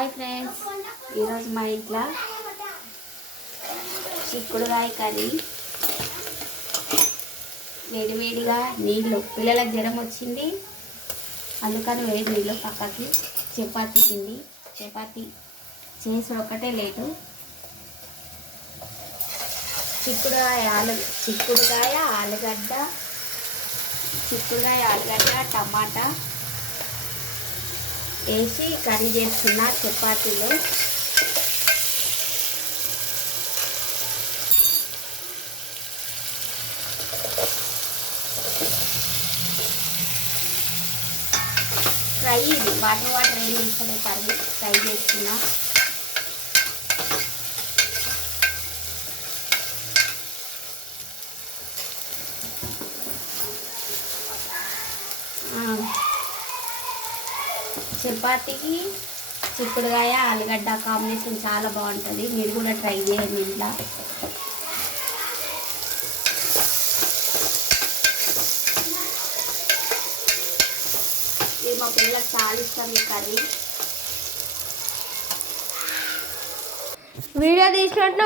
Hi friends, ఈరోజు మా ఇంట్లో చిక్కుడుకాయ కర్రీ. వేడివేడిగా నీళ్ళు, పిల్లలకు జ్వరం వచ్చింది అందుకని వేడి నీళ్ళు పక్కకి. చపాతీ తిండి, చపాతీ చేసి ఒకటే లేటు. చిక్కుడుకాయ ఆలుగడ్డ టమాటా వేసి కర్రీ చేస్తున్న చపాతీలో. ఫ్రై ఇది వాటర్ ఏం వేస్తలే, కర్రీ ఫ్రై చేస్తున్నా. చపాతీకి చిక్కుడుకాయ ఆలుగడ్డ కాంబినేషన్ చాలా బాగుంటుంది. మీరు కూడా ట్రై చేయండి ఇంట్లో. ఇది మా పిల్లలకు చాలా ఇష్టం ఈ కర్రీ. వీడియో తీసినట్టు